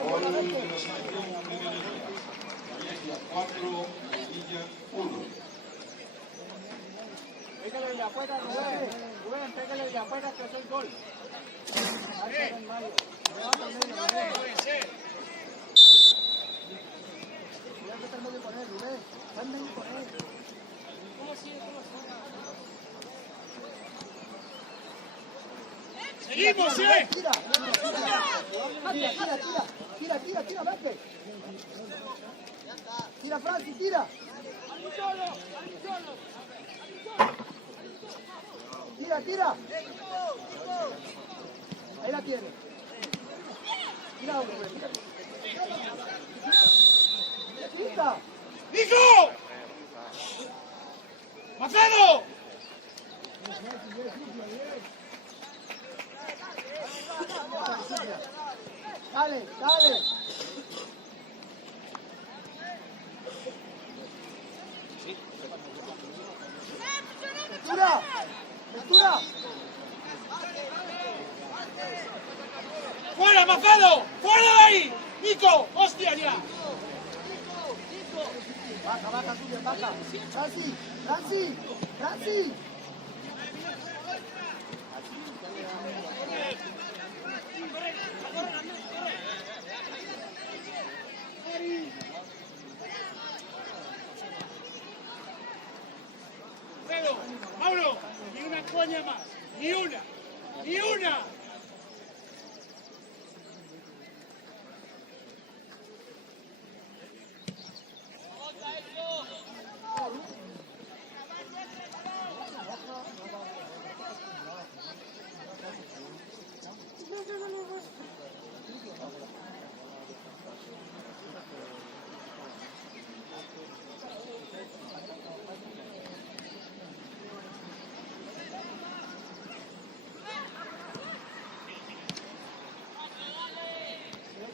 Gol de la selección de Melilla. Galicia 4, Melilla 1. Pégale la puerta, Rubén. Rubén, pégale la puerta que es el gol. Ahí está en Mario. Levanta el medio, Rubén. Cuidado que está en medio con él, Rubén. Está en medio con él. ¿Cómo sigue? ¿Cómo sigue? ¡Seguimos, sí! Tira, tira, vete. Tira, Francis, tira. Tira. Ahí la tiene. Tira, hombre, tira. ¡Hijo! ¡Macado! Dale. ¡Lectura! ¡Fuera, Macado! ¡Fuera de ahí! ¡Nico! ¡Hostia ya! Baja, sube, baja. Francis. Mauro, ni una coña más, ni una.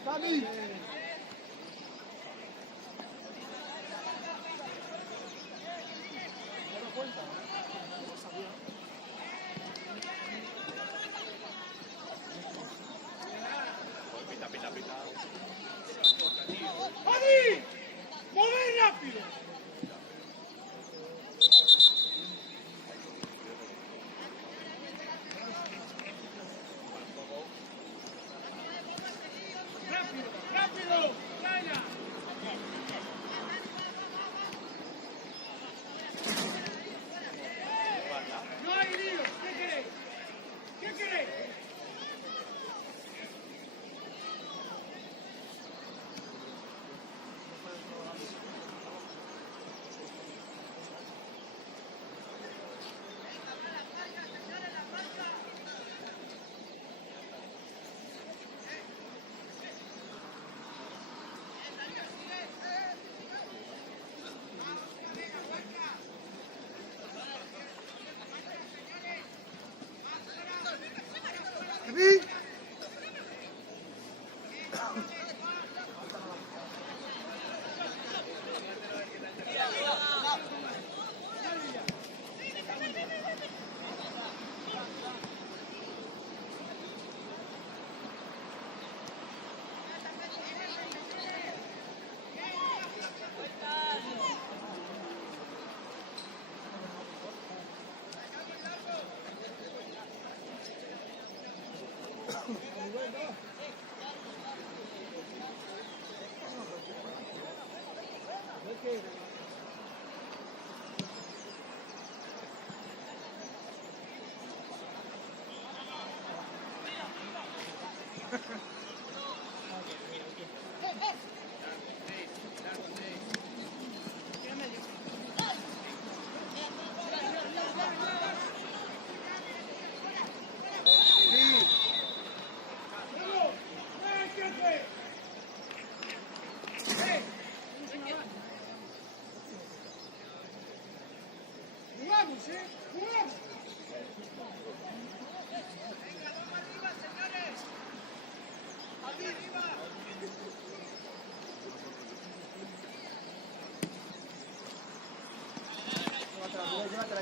Cami. Pita. ¡Javi! ¡Mover rápido!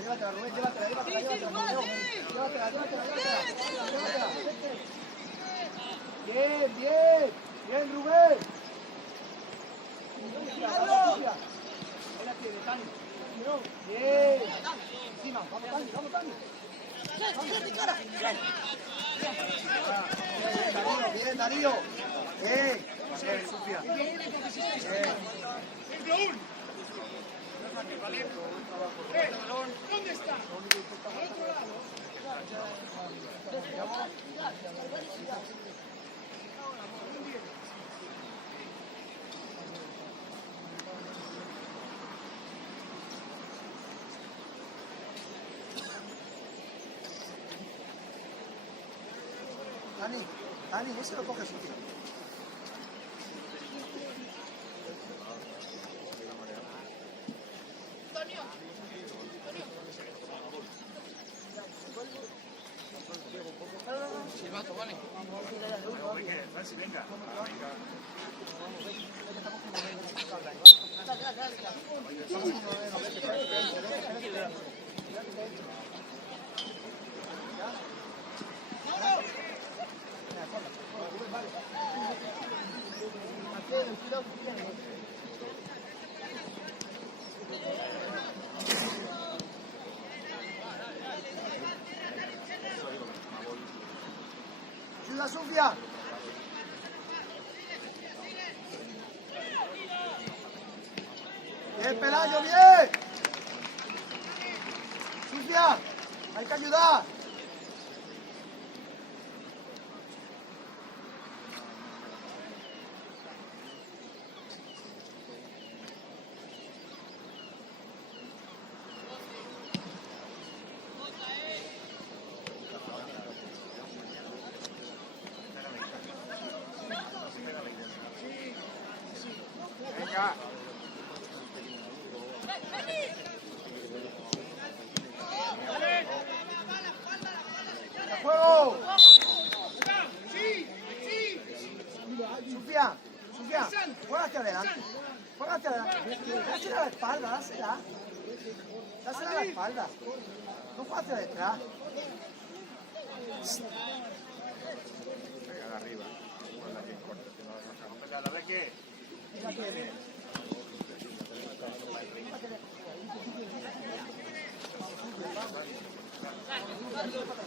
Llévatela, Rubén, llévatela. Bien, Rubén. Ahí la tiene, Tani. Bien. Encima, vamos, Tani. Bien, Darío. Bien, Sofía. ¿Dónde está? Al otro lado. Dani, ese lo coge Sofía. Silbato, vale. Francis, venga. Ayuda, Sofía. Bien, Pelayo, bien. Sofía, hay que ayudar. Venga. ¡De juego! Sí. Sofía, juega hacia adelante. Dásela a la espalda, dásela. Dásela a la espalda. No juega hacia detrás. Venga, de arriba. Con la que corta, que no la sacamos. Venga, la vez que...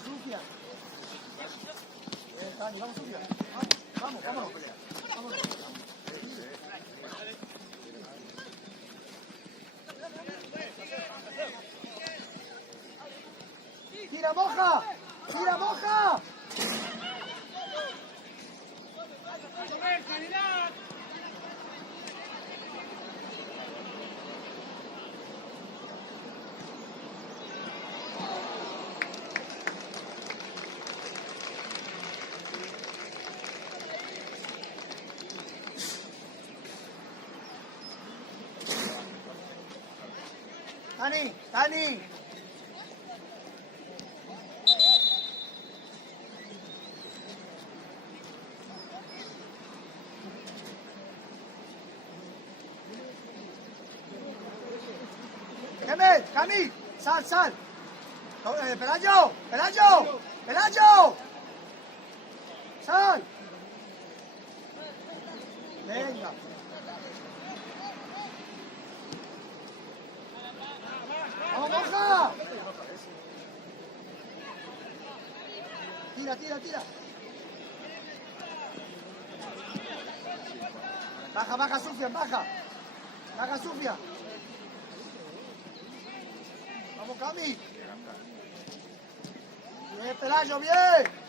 Sofía. Dani, vamos, Sofía. Vamos. ¡Tira, moja! ¡Joder, calidad! Dani. Cami, sal. Pelayo. Sal. Venga. ¡Vamos, Borja! Tira. Baja, Sofía, baja. Haga Sofía. Vamos, Cami. Bien, Pelayo, bien.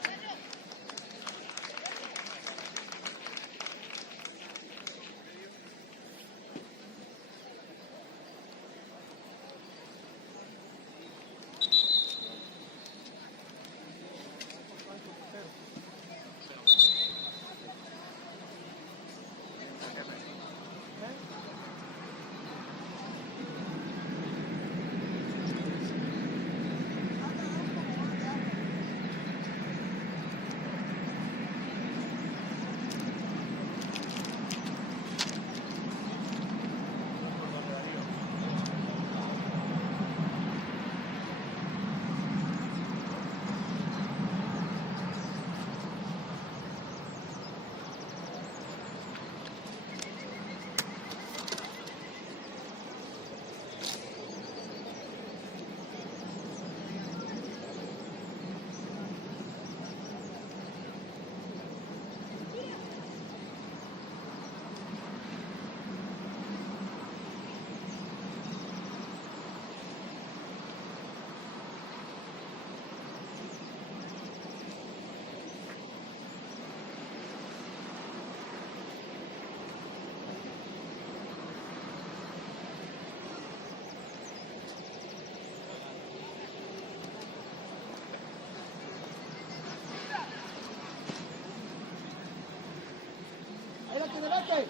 Ahí la tiene, vete.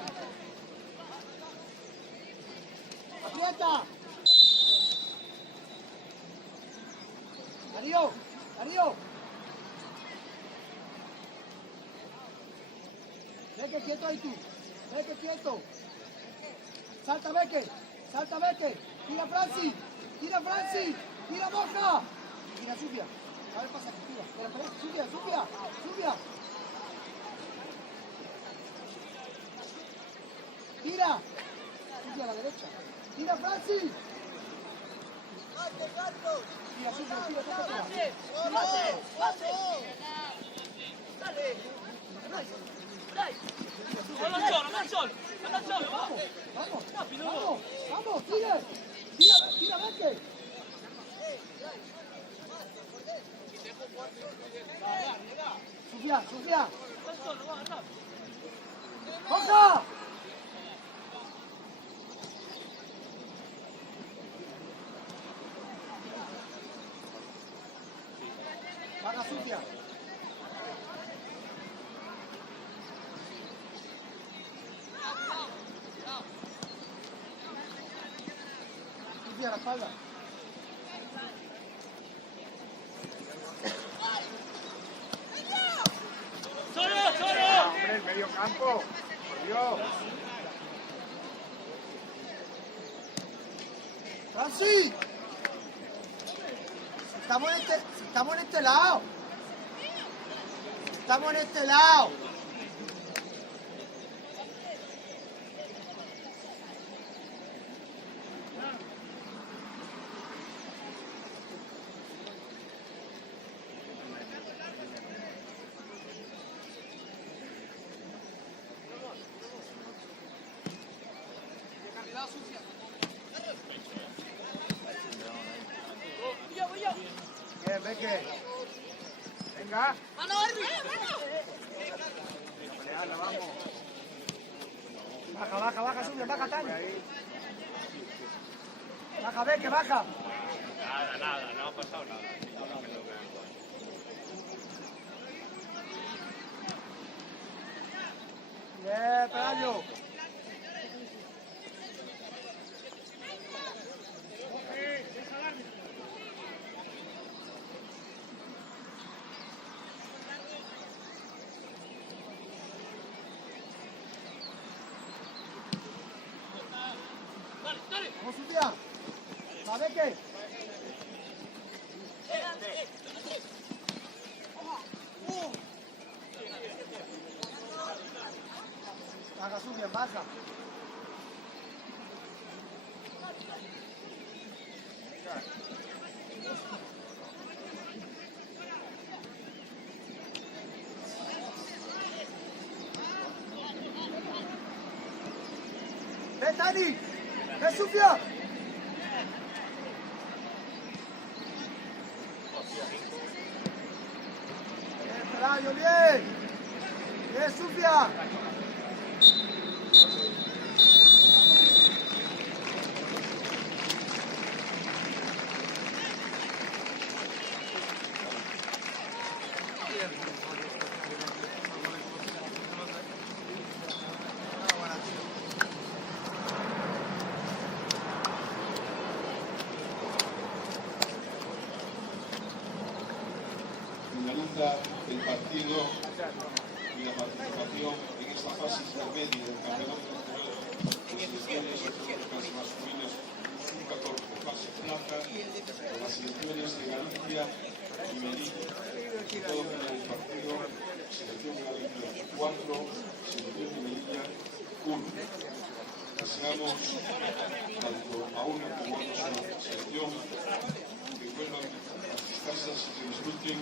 Aprieta. Darío, Darío. Vete quieto ahí tú. Vete quieto. Salta, Beque. Salta, Beque. Tira, Francis. Tira, Francis. Tira, Boca. Tira, Sofía. A ver, pasa, tira. Tira, Sofía, Sofía. Sofía. Tira. Sofía a la derecha. Tira, Francis. Tira, Sofía, tira, tira, tira. Anda al solo, anda al solo. Anda al solo, vamos. Vamos, Rápido, vamos, vamos, tira. Tira, tira, Beque. Sofía, Sofía. Anda al solo, va, rápido. ¡Boca! Vaga sucia. Sucia la espalda. ¡Solo, solo! Hombre, el medio campo. Por Dios. ¡Francis! Estamos en este lado. Estamos en este lado. Bien, Beque. Venga. ¡Mano, Arby! Pelearla, vamos. Baja, baja, baja, Sofía, baja, Tani. Baja, Beque, baja. Nada, no ha pasado nada. Bien, Pelayo. Dale, dale. Vamos, Sofía. Va, Beque. Baja, Sofía, baja. ¡Ven, Dani! Sofía! Bien, Pelayo, bien. Bien, Sofía. Finaliza el partido y la participación en esta fase intermedia del campeonato nacional de selecciones económicas masculinas sub-14 fase plata con las selecciones de Galicia y Melilla. Todo final del partido, selección de Galicia 4, selección de Melilla 1. Deseamos tanto a una como a otra selección que vuelvan a sus casas y que disfruten